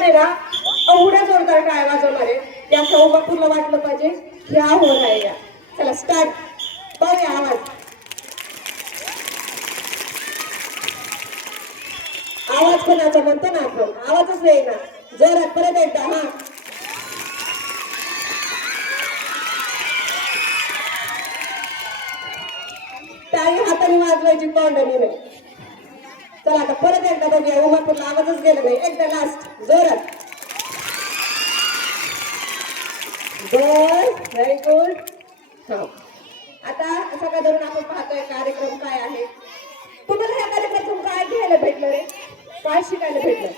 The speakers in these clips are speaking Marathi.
पण ना एवढ्या जोरदार काय वाजवणार आहे त्या सौभापूरला वाटलं पाहिजे ह्या हो आहे या. चला स्टार्ट पाहूया आवाज. आवाज कोणाचा? म्हणतो ना आपण. आवाजच नाही ना जर परत एकदा हा. टाळी हाताने वाजवायची तोंडाने नाही. तर आता परत एकदा बघूया. उमरपूरला आवाजच गेला नाही एकदा लास्ट जोरात. बर व्हेरी गुड हा. आता सगळं धरून आपण पाहतोय कार्यक्रम काय आहे. तुम्हाला ह्या कार्यक्रमातून काय घ्यायला भेटलं रे? काय शिकायला भेटलं?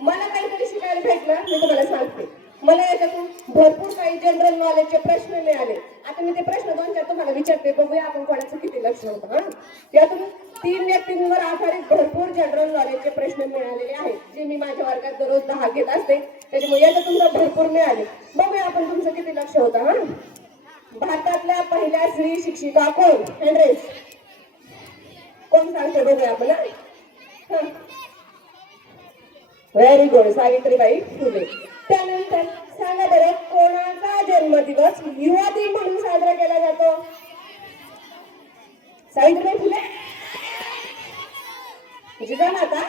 मला काहीतरी शिकायला भेटलं. मी तुम्हाला सांगते. मला याच्यातून भरपूर काही जनरल नॉलेजचे प्रश्न मिळाले. आता मी ते प्रश्न दोन चार तुम्हाला विचारते. बघूया आपण कोणाचं किती लक्ष होतं हा? यातून तीन व्यक्तींवर आधारित भरपूर जनरल नॉलेजचे प्रश्न मिळालेले आहेत. जे मी माझ्या वर्गात दररोज दहा घेत असते. त्याच्यामुळे याच्यातून मला भरपूर मिळाले. बघूया आपण तुमचं किती लक्ष होतं हा? भारतातल्या पहिल्या स्त्री शिक्षिका कोण? हँड्रेस कोण सांगते बघूया आपण व्हेरी गुड सावित्रीबाई फुले. त्यानंतर सांगा बरं कोणाचा जन्मदिवस युवा दिन म्हणून साजरा केला जातो? सावित्रीबाई फुले? म्हणजे जिजामाता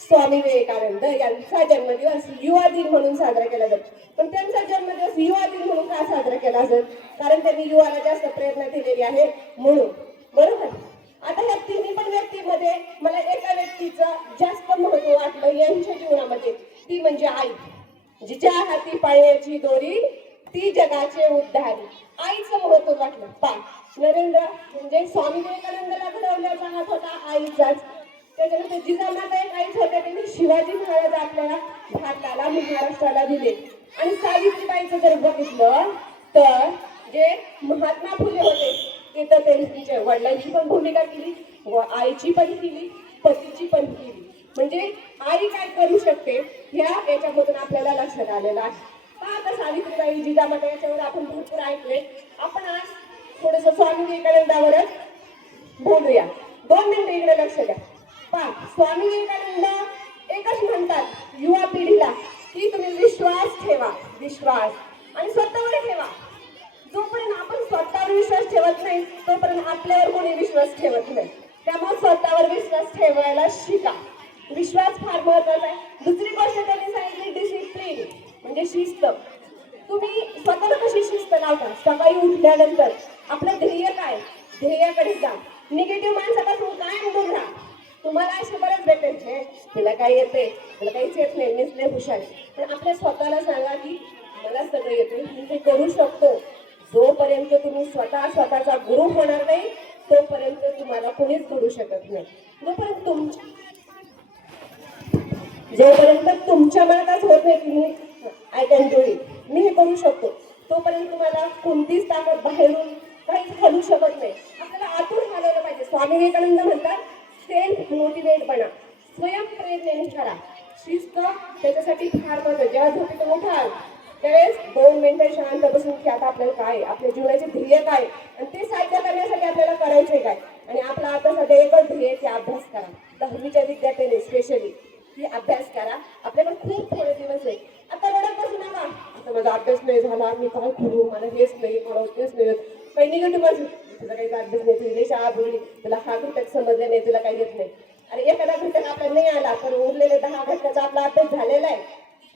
स्वामी विवेकानंद यांचा जन्मदिवस युवा दिन म्हणून साजरा केला जातो. पण त्यांचा जन्मदिवस युवा दिन म्हणून का साजरा केला असेल कारण त्यांनी युवाला जास्त प्रेरणा दिलेली आहे म्हणून. बरोबर? आता ह्या तिन्ही पण व्यक्तीमध्ये मला एका व्यक्तीचं जास्त महत्त्व वाटलं यांच्या जीवनामध्ये. ती म्हणजे आई. म्हणजे जिच्या हाती पाळण्याची दोरी ती जगाचे उद्धारी. आईचं महत्त्व वाटलं. पा. नरेंद्र म्हणजे स्वामी विवेकानंदला घडवल्या जाणार होता आईचाच त्याच्यानंतर जिजामाता एक आईच होत्या त्यांनी शिवाजी महाराज आपल्याला भारताला महाराष्ट्राला दिले. आणि सावित्रीबाईचं जर बघितलं तर जे महात्मा फुले होते ते तर त्यांच्या वडिलांची पण भूमिका केली व आईची पण केली पतीची पण केली. म्हणजे आई काय करू शकते ह्या याच्यामधून आपल्याला लक्षात आलेलं आहे. पहा आता सावित्रीबाई जिजामाता याच्यावर आपण भरपूर ऐकले. आपण आज थोडस स्वामी विवेकानंदावरच बोलूया. दोन मिनिटं इकडे लक्ष द्या. पहा स्वामी विवेकानंद एकच म्हणतात युवा पिढीला की तुम्ही विश्वास ठेवा विश्वास. आणि स्वतःवर ठेवा. जोपर्यंत आपण स्वतःवर विश्वास ठेवत नाही तोपर्यंत आपल्यावर कोणी विश्वास ठेवत नाही. त्यामुळे स्वतःवर विश्वास ठेवायला शिका. विश्वास फार महत्त्वाचा आहे. दुसरी गोष्ट त्यांनी सांगितली डिसिप्लिन म्हणजे शिस्त. तुम्ही स्वतःला कशी शिस्त लावता? सकाळी उठल्यानंतर. आपलं ध्येय काय? ध्येयाकडे जा. निगेटिव्ह माणसापासून काय दूर राहा. तुम्हाला असे बरेच भेटायचे तिला काय येते तिला काहीच येत नाही. मीच नाही हुशार पण आपल्या स्वतःला सांगा की मला सगळं येते मी ते करू शकतो जोपर्यंत तुम्ही स्वतः स्वतःचा गुरु होणार नाही तोपर्यंत तुम्हाला कोणीच करू शकत नाही. जोपर्यंत तुमच्या जोपर्यंत तुमच्या मनातच होत नाही की मी आय कॅन डू इट मी हे करू शकतो. तोपर्यंत तुम्हाला कोणतीच ताकद बाहेरून काहीच घालू शकत नाही. आपल्याला आतून घालवलं पाहिजे. स्वामी विवेकानंद म्हणतात सेल्फ मोटिवेट बना. स्वयंप्रेरणेने करा. शिस्त त्याच्यासाठी फार महत्त्व जेव्हा झोपेतून उठाल त्यावेळेस दोन मिनिटं शांत बसून की आता आपल्याला काय आहे? आपल्या जीवनाचे ध्येय काय आणि ते साध्य करण्यासाठी आपल्याला करायचे काय? आणि आपला आता सध्या एकच ध्येय की अभ्यास करा. दहावीच्या विद्यार्थ्याने स्पेशली की अभ्यास करा. आपल्याकडे खूप थोडे दिवस आहे आता रडत बसू नका. आता माझा अभ्यास नाही झाला. मी काय करू? मला हेच नाही मला तेच नाही. पहिली काही बस. माझं तुझा काही अभ्यास नाही तुझी शाळा बोलली तुला हा घटक समजला नाही तुला काही येत नाही. अरे एखादा घटक आपल्याला नाही आला तर उरलेले दहा घटकाचा आपला अभ्यास झालेला आहे.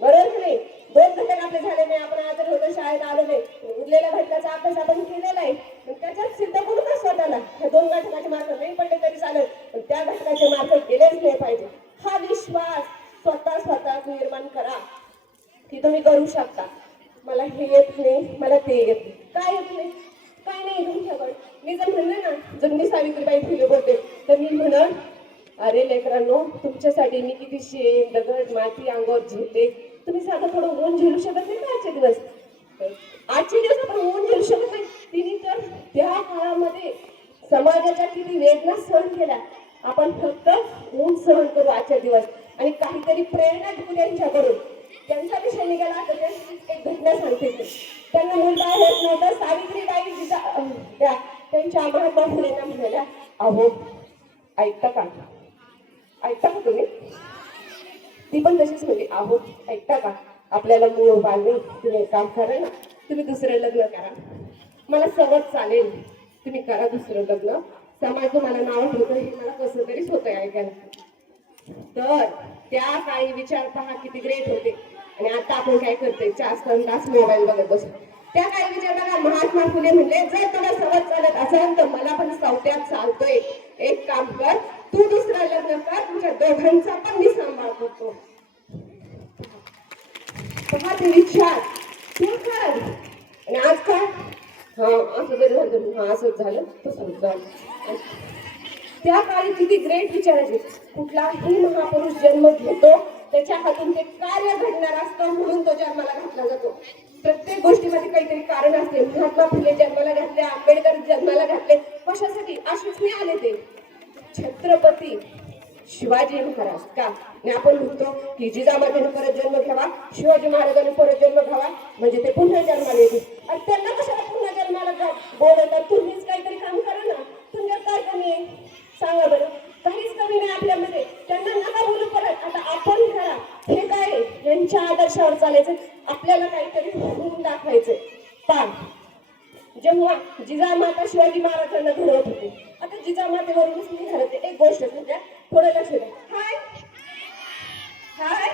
बरोबर नाही? दोन घटक आपले झाले नाही आपण आजार होतो शाळेत आलो नाही. उरलेल्या घटकाचा अभ्यास आपण केलेला आहे. पण त्याच्यात सिद्ध करू का स्वतःला ह्या दोन घटकाचे मार्क नाही पडले तरी चालेल पण त्या घटकाचे मार्क केलेच नाही पाहिजे. हा विश्वास स्वतः स्वतः निर्माण करा. की तुम्ही करू शकता. मला हे येत नाही मला ते येत नाही. काय येत नाही? नाही तुमच्याकडे मी जर म्हणलं ना जर मी सावित्रीबाई फुले बोलते तर मी म्हणन अरे लेकरांनो तुमच्यासाठी मी किती शेण दगड माती अंगावर झेलते तुम्ही साधं थोडं ऊन झेलू शकत नाही का आजचे दिवस? आजचे दिवस आपण ऊन झेलू शकत नाही. तिने तर त्या काळामध्ये समाजाच्या किती वेदना सहन केल्या. आपण फक्त ऊन सहन करू आजच्या दिवस. आणि काहीतरी प्रेरणा घेऊ त्यांच्याकडून त्यांचा विषय निघाला तर त्यांची एक घटना सांगते त्यांना मुलगा होत नव्हता त्यांच्या महात्मा फुलेंना म्हणाल्या अहो ऐकता का? ऐकता का तुम्ही? ती पण तशीच म्हणजे आहो ऐकता का? आपल्याला मूळ बाल नाही तुम्ही एक काम करा ना तुम्ही दुसरं लग्न करा. मला सवत चालेल तुम्ही करा दुसरं लग्न. समाज तुम्हाला नाव ठेवतं हे मला कसं तरीच होतं ऐकायला. तर त्या काळी विचार पहा किती ग्रेट होते. आणि आता आपण काय करतोय? चार तास तास मोबाईल बघत बसतो त्या काही विचार बघा महात्मा फुले म्हणले जर तुला सवत चालत असेल तर मला पण सवत्यात चालतोय. एक काम कर तू दुसरं लग्न कर तुझ्या दोघांचा पण मी सांभाळ करतो. पहा ते विचार तू कर. आणि आज काय? हा असं जरी झालं हा असंच झालं तसं झालं. त्या काळी किती ग्रेट विचारायचे कुठलाही महापुरुष जन्म घेतो त्याच्या हातून ते कार्य घडणार असतं म्हणून तो जन्माला घातला जातो. प्रत्येक गोष्टीमध्ये काहीतरी कारण असते. महात्मा फुले जन्माला घातले आंबेडकर जन्माला घातले. कशासाठी? अशीच नाही आले ते. छत्रपती शिवाजी महाराज का? आणि आपण म्हणतो की जिजामातेने परत जन्म घ्यावा शिवाजी महाराजांनी परत जन्म घ्यावा म्हणजे ते पुन्हा जन्माला येतील. आणि त्यांना कशाला पुन्हा जन्माला जा? बोलवतात तुम्हीच काहीतरी काम करा ना. तुमच्यात काय कमी आहे? सांगा बरं. काहीच कमी नाही आपल्यामध्ये. त्यांना नका बोलू परत. आता आपण करा हे काय त्यांच्या आदर्शावर चालायचं आपल्याला काहीतरी होऊन दाखवायचंय पा जेव्हा जिजामाता शिवाजी महाराजांना घडवत होते आता जिजामातेवरूनच मी घडवते एक गोष्ट म्हणजे थोडं लक्ष द्या. हाय. हाय.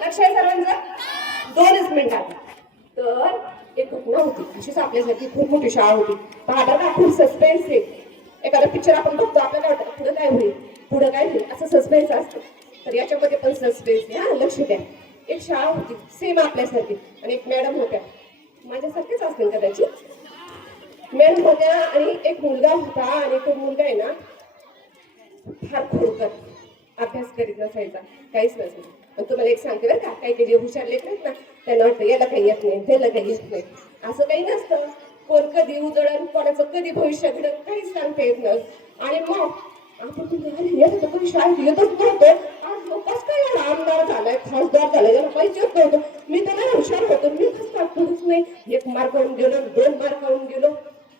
लक्ष आहे सर्वांचं? दोनच मिनिटात. तर एक घटना होती अशीच आपल्यासाठी खूप मोठी शाळा होती. पहा ना खूप सस्पेन्स आहे. एखादा पिक्चर आपण बघतो आपल्याला वाटतं पुढं काय होईल? पुढं काय होईल? असं सस्पेन्स असतं. तर याच्यामध्ये पण सस्पेन्स आहे हा लक्ष द्या. एक शाळा होती. सेम आपल्यासारखी. आणि एक मॅडम होत्या. माझ्यासारखेच असतील कदाचित. मॅडम होत्या आणि एक मुलगा होता आणि तो मुलगा आहे ना फार खोडकर अभ्यास करीत नसायचा. काहीच नसायचं. पण तुम्हाला एक सांगते बरं का काही काही जे हुशार लेकर आहेत ना त्यांना वाटतं याला काही येत नाही त्याला काही येत नाही. असं काही नसतं. कोण कधी उजळण कोणाचं कधी भविष्य घडण काहीच सांगता येत नाही. आणि मग आपण तुम्ही शाळेत येतच नव्हतं आज लोकच काय याला आमदार झालाय खासदार झालाय याला काहीच येत नव्हतं मी त्याला हुशार होतो मी कसं कधीच नाही एक मार्क होऊन गेलो दोन मार्क होऊन गेलो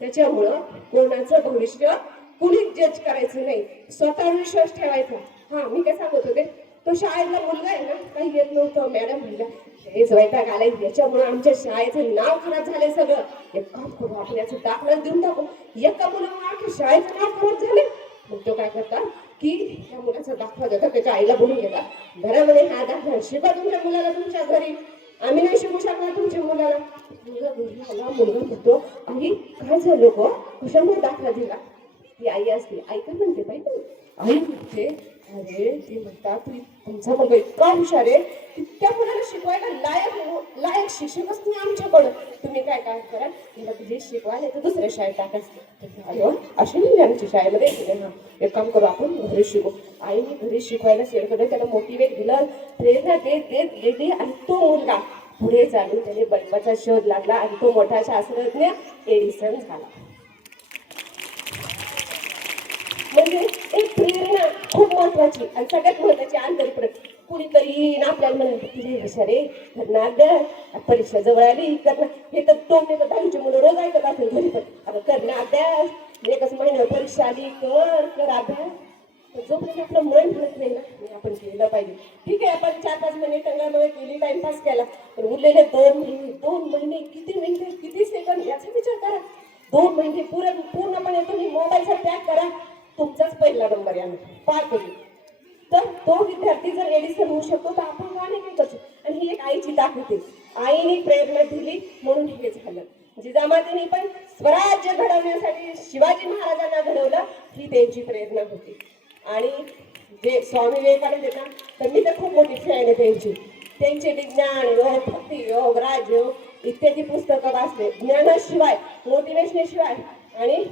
त्याच्यामुळं कोणाचं भविष्य कुणीच जज करायचं नाही. स्वतः विश्वास ठेवायचा. हा मी काय सांगत होते? तो शाळेतला मुलगा आहे ना काही येत नव्हतं. मॅडम म्हणलं हेच वैताग आलाय याच्यामुळे आमच्या शाळेचं नाव खराब झालंय सगळं. एक काम करू आपण याचं दाखला देऊन टाकू. एका मुलामुळे आमच्या शाळेचं नाव खराब झालंय? मग तो काय करता की त्या मुलाचा दाखवा देतात त्याच्या आईला बोलून घेतात घरामध्ये हा दाखला शिका तुमच्या मुलाला तुमच्या घरी. आम्ही नाही शिकू शकणार तुमच्या मुलाला. मुलगा घरी आला मुलगा म्हणतो आई काय झालं लोक कशामुळे दाखला दिला? ती आई असते. आई म्हणते बाई आई म्हणते अरे ते म्हणतात "तू- तुमचा मुलगा इतका हुशार आहे की त्या मुलाला शिकवायला लायक हो, लायक शिक्षकच नाही आमच्याकडं. तुम्ही काय काय करा तिला तुझे शिकवायला तर दुसऱ्या शाळेत टाकायचं अरे अशी नाही आमच्या शाळेमध्ये. केले हा एक काम करू आपण घरी शिकू. आईने घरी शिकवायला शेअर त्याला मोटिवेट दिलं प्रेरणा देत देत गेली आणि तो मुलगा पुढे चालून त्याने बल्बाचा शोध लागला आणि तो मोठा शास्त्रज्ञ एडिसन झाला. म्हणजे ही प्रेरणा खूप महत्वाची आणि सगळ्यात महत्वाची आंतरिक कुणीतरी आपल्याला म्हणेल तुझे हुशार आहे करणार ग? परीक्षा जवळ आली करणार हे तर टोमणे तर दहावीची मुलं रोज ऐकत असेल घरी पण. आता करणार अभ्यास एकच महिन्यावर परीक्षा आली कर कर अभ्यास जोपर्यंत आपलं मन म्हणत नाही ना आपण केलं पाहिजे. ठीक आहे आपण चार पाच महिने टंगळामध्ये केली टाइमपास केला. पण उरलेले दोन महिने दोन महिने किती मिनिटे किती सेकंद याचा विचार करा. दोन महिने पूर्ण पूर्णपणे तुम्ही मोबाईलचा त्याग करा. तुमचाच पहिला नंबर या पाहतो पार करू तर तो विद्यार्थी जर एडिसन होऊ शकतो तर आपण का नाही करू आणि ही एक आईची दाखवते आईने प्रेरणा दिली म्हणून हे झालं. जिजामातेने पण स्वराज्य घडवण्यासाठी शिवाजी महाराजांना घडवलं ही त्यांची प्रेरणा होती. आणि जे स्वामी विवेकानंद आहेत ना तर मी तर खूप मोठी फॅन आहे त्यांची. त्यांचे विज्ञान योग भक्ती योग राजयोग इत्यादी पुस्तकं वाचले. ज्ञानाशिवाय मोटिवेशनशिवाय आणि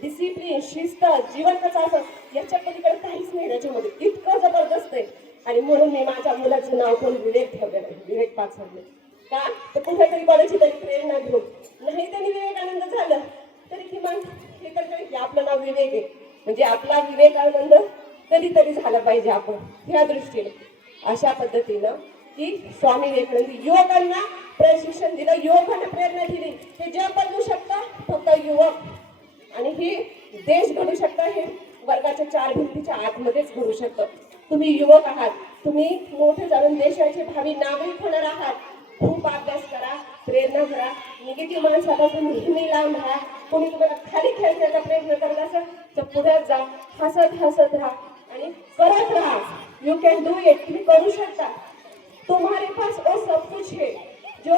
डिसिप्लिन शिस्त जीवन कसं असं याच्या पलीकडे काहीच नाही त्याच्यामध्ये. इतकं जबरदस्त आहे. आणि म्हणून मी माझ्या मुलाचं नाव पण विवेक ठेवलेलं आहे. विवेक पाचवले का? तर कुठेतरी कोणाची तरी प्रेरणा घेऊन. नाही त्यांनी विवेकानंद झालं. तरी किमान हे तर कळेल की आपलं नाव विवेक आहे. म्हणजे आपला विवेकानंद कधीतरी झाला पाहिजे आपण. ह्या दृष्टीने. अशा पद्धतीनं की स्वामी विवेकानंद युवकांना प्रशिक्षण दिलं. युवकांना प्रेरणा दिली. हे जग बदलू शकतं फक्त युवक. आणि ही देश घडू शकता हे वर्गाच्या चार भिंतीच्या आतमध्येच घडू शकतं. तुम्ही युवक आहात. तुम्ही मोठे जाणून देशाचे भावी नागरिक होणार आहात. खूप अभ्यास करा प्रेरणा करा निगेटिव्ह माणसापासून नेहमी लांब राहा कोणी तुम्हाला खाली खेळण्याचा प्रयत्न करत असेल तर पुढे जा. हसत हसत राहा. आणि करत राहा. यू कॅन डू इट तुम्ही करू शकता. तुम्हारे पास वो सब कुछ है जो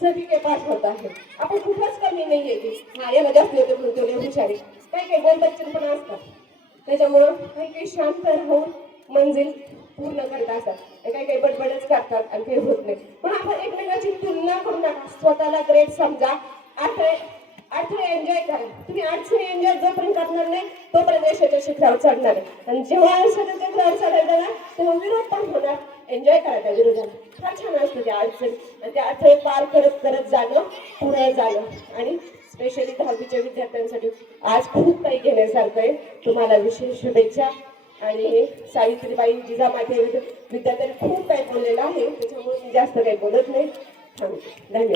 सभी के पास होता है। आपण कुठंच कमी नाही आहे की हा असले जास्त येते म्हणून हो, काही काही गोल बच्चन पण असतात त्याच्यामुळं काही काही शांत राहून मंजिल पूर्ण करत असतात काही काही बडबडच करतात आणि काही होत नाही. पण आपण एकमेकाची तुलना करू नका. स्वतःला ग्रेट समजा. अठरे अडथळे एन्जॉय करा. तुम्ही अडचणी एन्जॉय जोपर्यंत करणार नाही तोपर्यंत यशाच्या शिखरावर चढणार आहे आणि जेव्हा यशाच्या शिखरावर चढायला ना तेव्हा विरोध पण होणार. एन्जॉय करा त्या विरोधाला फार छान असतं त्या अडचणी. त्या अडथळे पार करत करत जाणं पुढे जाणं. आणि स्पेशली दहावीच्या विद्यार्थ्यांसाठी आज खूप काही घेण्यासारखं आहे. तुम्हाला विशेष शुभेच्छा. आणि सावित्रीबाई जिजामाते विद्यार्थ्यांनी खूप काही बोललेलं आहे. त्याच्यामुळे मी जास्त काही बोलत नाही. थांबते धन्यवाद.